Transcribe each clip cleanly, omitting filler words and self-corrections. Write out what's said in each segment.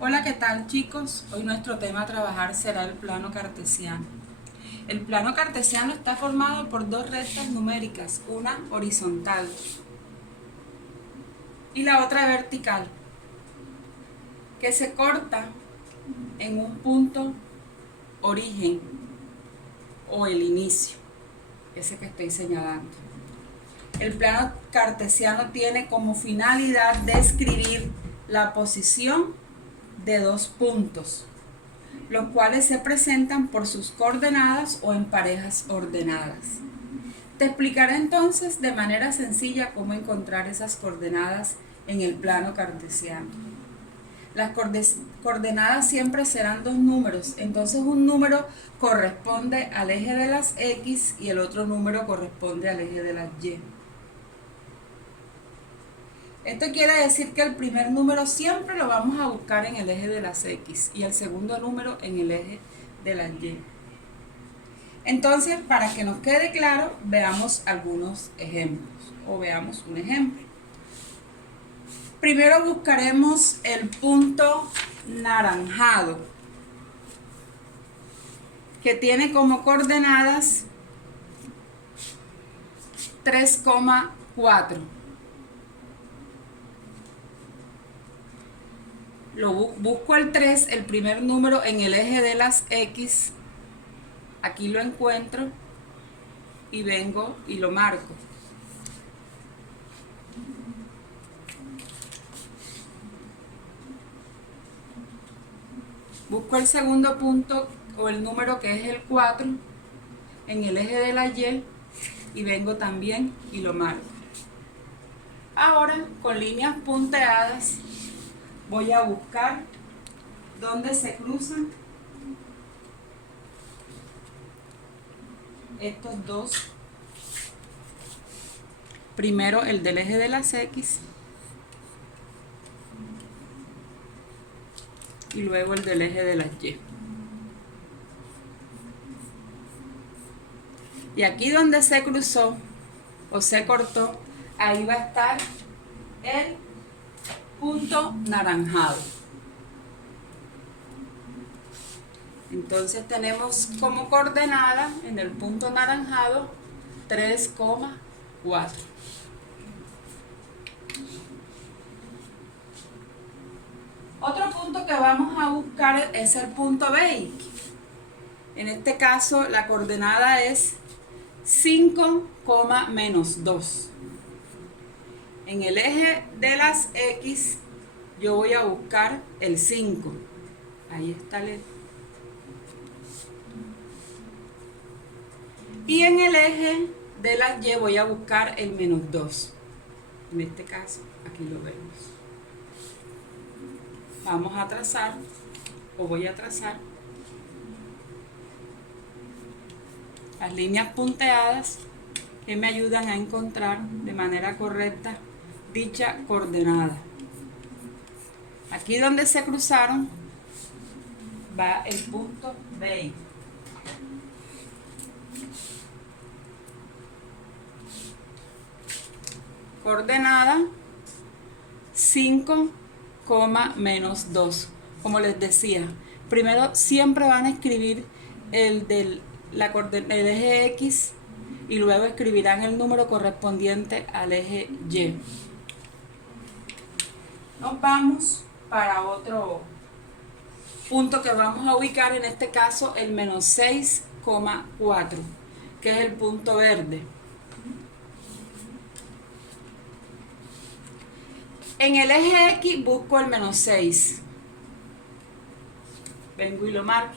Hola, ¿qué tal, chicos? Hoy nuestro tema a trabajar será el plano cartesiano. El plano cartesiano está formado por dos rectas numéricas, una horizontal y la otra vertical, que se corta en un punto origen o el inicio, ese que estoy señalando. El plano cartesiano tiene como finalidad describir la posición de dos puntos, los cuales se presentan por sus coordenadas o en parejas ordenadas. Te explicaré entonces de manera sencilla cómo encontrar esas coordenadas en el plano cartesiano. Las coordenadas siempre serán dos números, entonces un número corresponde al eje de las X y el otro número corresponde al eje de las Y. Esto quiere decir que el primer número siempre lo vamos a buscar en el eje de las X y el segundo número en el eje de las Y. Entonces, para que nos quede claro, veamos algunos ejemplos o veamos un ejemplo. Primero buscaremos el punto naranjado, que tiene como coordenadas 3,4. Busco el 3, el primer número en el eje de las X. Aquí lo encuentro y vengo y lo marco. Busco el segundo punto o el número que es el 4 en el eje de la Y y vengo también y lo marco. Ahora, con líneas punteadas, voy a buscar dónde se cruzan estos dos. Primero el del eje de las X y luego el del eje de las Y. Y aquí donde se cruzó o se cortó, ahí va a estar el punto naranjado. Entonces tenemos como coordenada en el punto naranjado 3,4. Otro punto que vamos a buscar es el punto B. En este caso la coordenada es 5, menos 2. En el eje de las X yo voy a buscar el 5. Ahí está el eje. Y en el eje de las Y voy a buscar el menos 2. En este caso, aquí lo vemos. Vamos a trazar, o voy a trazar, las líneas punteadas que me ayudan a encontrar de manera correcta dicha coordenada. Aquí donde se cruzaron va el punto B. Coordenada 5, menos 2. Como les decía, primero siempre van a escribir el eje X y luego escribirán el número correspondiente al eje Y. Nos vamos para otro punto que vamos a ubicar, en este caso el menos 6,4, que es el punto verde. En el eje X busco el menos 6. Vengo y lo marco.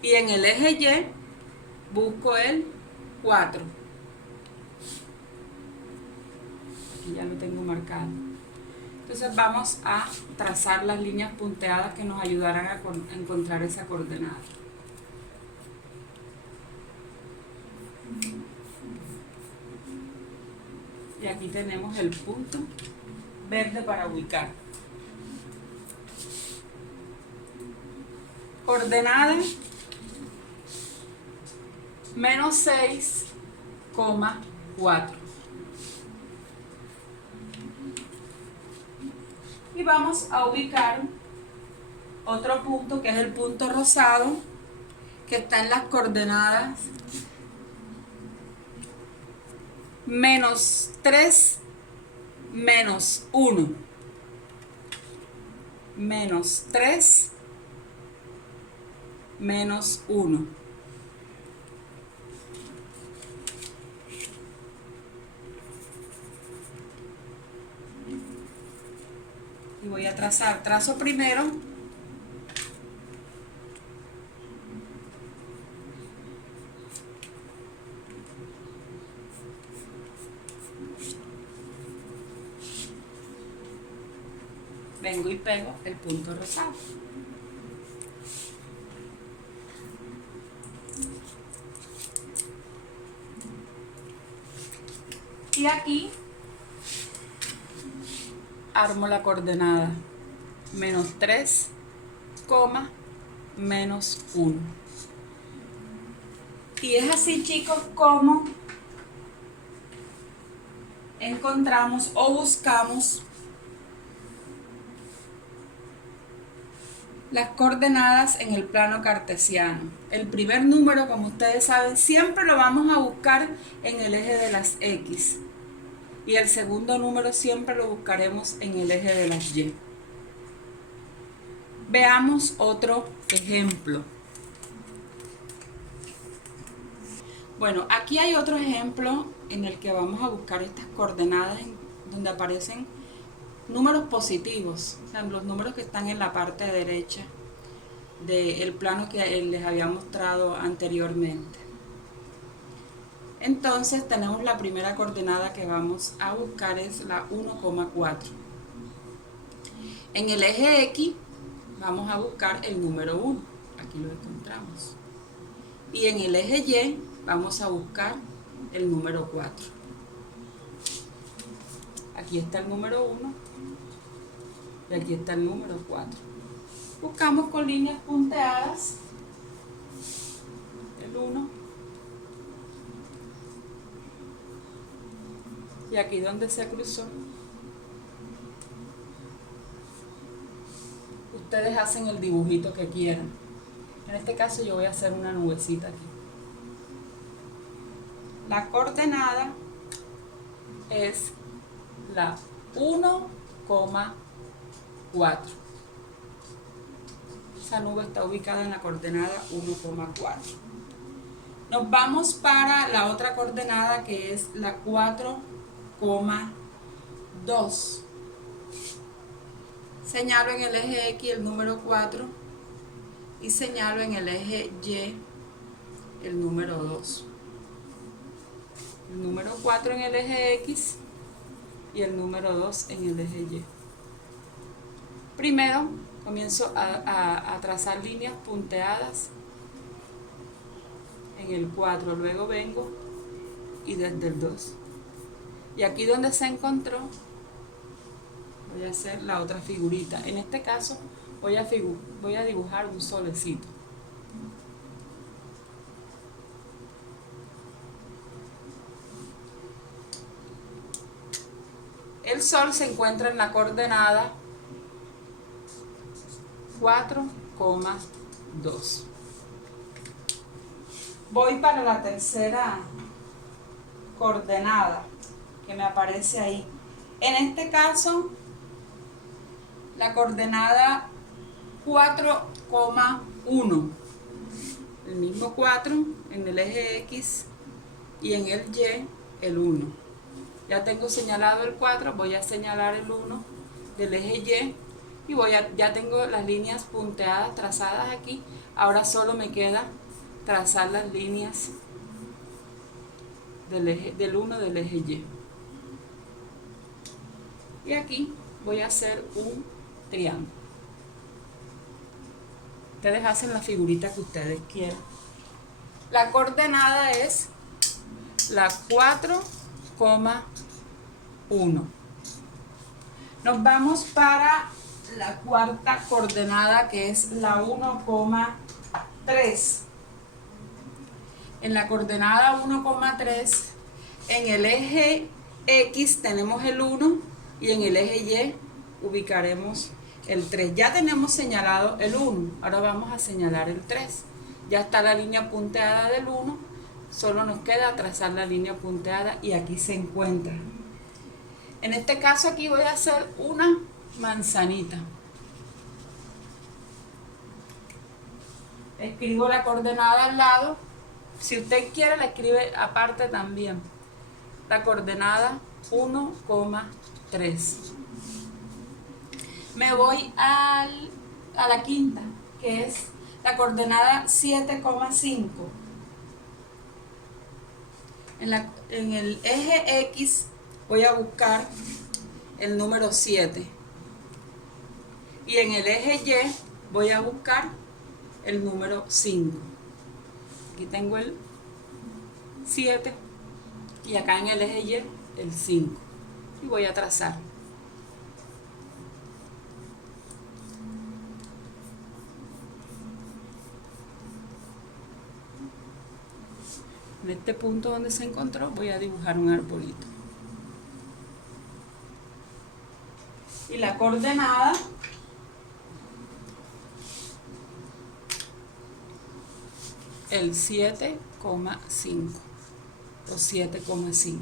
Y en el eje Y busco el 4. Aquí ya lo tengo marcado. Entonces vamos a trazar las líneas punteadas que nos ayudarán a encontrar esa coordenada. Y aquí tenemos el punto verde para ubicar. Coordenada menos 6,4. Y vamos a ubicar otro punto que es el punto rosado, que está en las coordenadas -3, -1. -3, -1. Y voy a trazar. Trazo primero vengo y pego el punto rosado. Y aquí armo la coordenada -3, -1. Y es así, chicos, como encontramos o buscamos las coordenadas en el plano cartesiano. El primer número, como ustedes saben, siempre lo vamos a buscar en el eje de las X. Y el segundo número siempre lo buscaremos en el eje de las Y. Veamos otro ejemplo. Bueno, aquí hay otro ejemplo en el que vamos a buscar estas coordenadas donde aparecen números positivos, o sea, los números que están en la parte derecha del plano que les había mostrado anteriormente. Entonces tenemos la primera coordenada que vamos a buscar, es la 1,4. En el eje X vamos a buscar el número 1, aquí lo encontramos. Y en el eje Y vamos a buscar el número 4. Aquí está el número 1 y aquí está el número 4. Buscamos con líneas punteadas el 1 y aquí donde se cruzó ustedes hacen el dibujito que quieran. En este caso yo voy a hacer una nubecita aquí. La coordenada es la 1,4. Esa nube está ubicada en la coordenada 1,4. Nos vamos para la otra coordenada que es la 4,2. Señalo en el eje X el número 4 y señalo en el eje Y el número 2. El número 4 en el eje X y el número 2 en el eje Y. Primero comienzo a trazar líneas punteadas en el 4, luego vengo y desde el 2. Y aquí donde se encontró voy a hacer la otra figurita. En este caso voy a dibujar un solecito. El sol se encuentra en la coordenada 4,2. Voy para la tercera coordenada que me aparece ahí. En este caso, la coordenada 4,1. El mismo 4 en el eje X y en el Y el 1. Ya tengo señalado el 4, voy a señalar el 1 del eje Y y ya tengo las líneas punteadas trazadas aquí. Ahora solo me queda trazar las líneas del 1 del eje Y. Y aquí voy a hacer un triángulo. Ustedes hacen la figurita que ustedes quieran. La coordenada es la 4,1. Nos vamos para la cuarta coordenada que es la 1,3. En la coordenada 1,3, en el eje X tenemos el 1 y en el eje Y ubicaremos el 3. Ya tenemos señalado el 1, ahora vamos a señalar el 3. Ya está la línea punteada del 1, solo nos queda trazar la línea punteada y aquí se encuentra. En este caso aquí voy a hacer una manzanita. Escribo la coordenada al lado. Si usted quiere la escribe aparte también. La coordenada 1,3. Me voy a la quinta, que es la coordenada 7,5. En el eje X voy a buscar el número 7. Y en el eje Y voy a buscar el número 5. Aquí tengo el 7 y acá en el eje Y el 5. Y voy a trazar. En este punto donde se encontró voy a dibujar un arbolito. Y la coordenada el 7,5 o 7,5.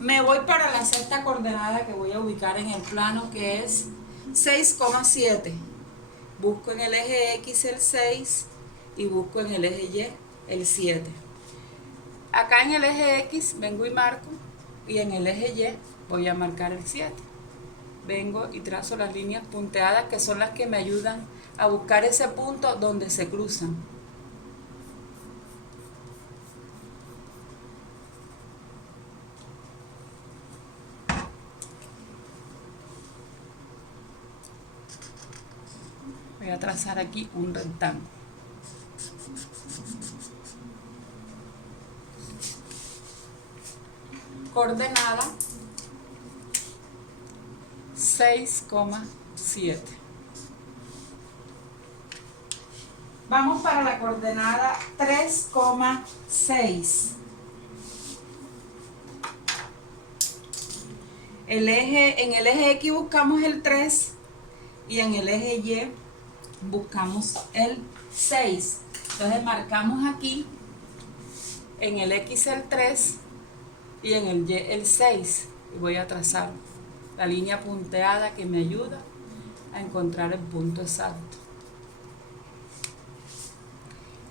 Me voy para la sexta coordenada que voy a ubicar en el plano, que es 6,7. Busco en el eje X el 6 y busco en el eje Y el 7. Acá en el eje X vengo y marco, y en el eje Y voy a marcar el 7. Vengo y trazo las líneas punteadas, que son las que me ayudan a buscar ese punto donde se cruzan. Voy a trazar aquí un rectángulo. Coordenada 6,7. Vamos para la coordenada 3,6. En el eje X buscamos el 3 y en el eje Y buscamos el 6. Entonces marcamos aquí en el X el 3 y en el Y el 6. Y voy a trazar la línea punteada que me ayuda a encontrar el punto exacto.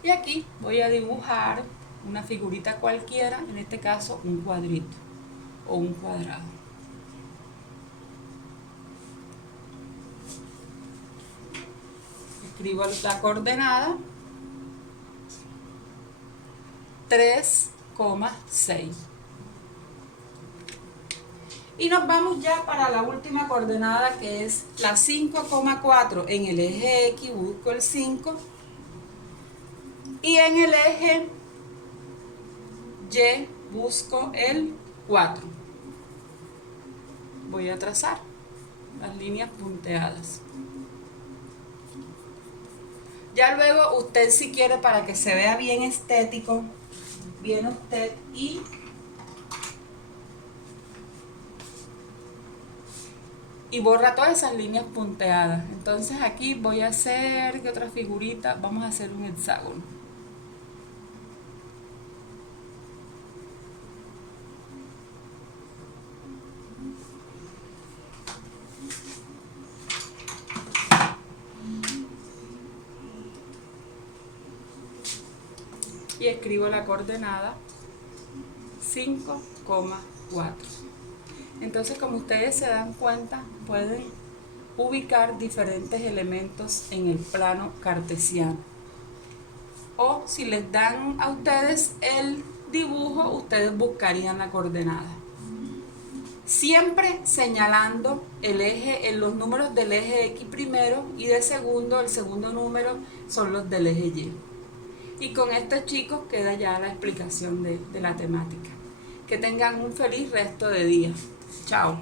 Y aquí voy a dibujar una figurita cualquiera, en este caso un cuadrito o un cuadrado. Escribo la coordenada 3,6. Y nos vamos ya para la última coordenada, que es la 5,4. En el eje X busco el 5 y en el eje Y busco el 4. Voy a trazar las líneas punteadas. Ya luego usted, si quiere, para que se vea bien estético, viene usted y borra todas esas líneas punteadas. Entonces aquí voy a hacer, ¿qué otra figurita? Vamos a hacer un hexágono. Y escribo la coordenada 5,4. Entonces, como ustedes se dan cuenta, pueden ubicar diferentes elementos en el plano cartesiano. O si les dan a ustedes el dibujo, ustedes buscarían la coordenada. Siempre señalando el eje, en los números del eje X primero y de segundo, el segundo número son los del eje Y. Y con esto, chicos, queda ya la explicación de la temática. Que tengan un feliz resto de día. Chao.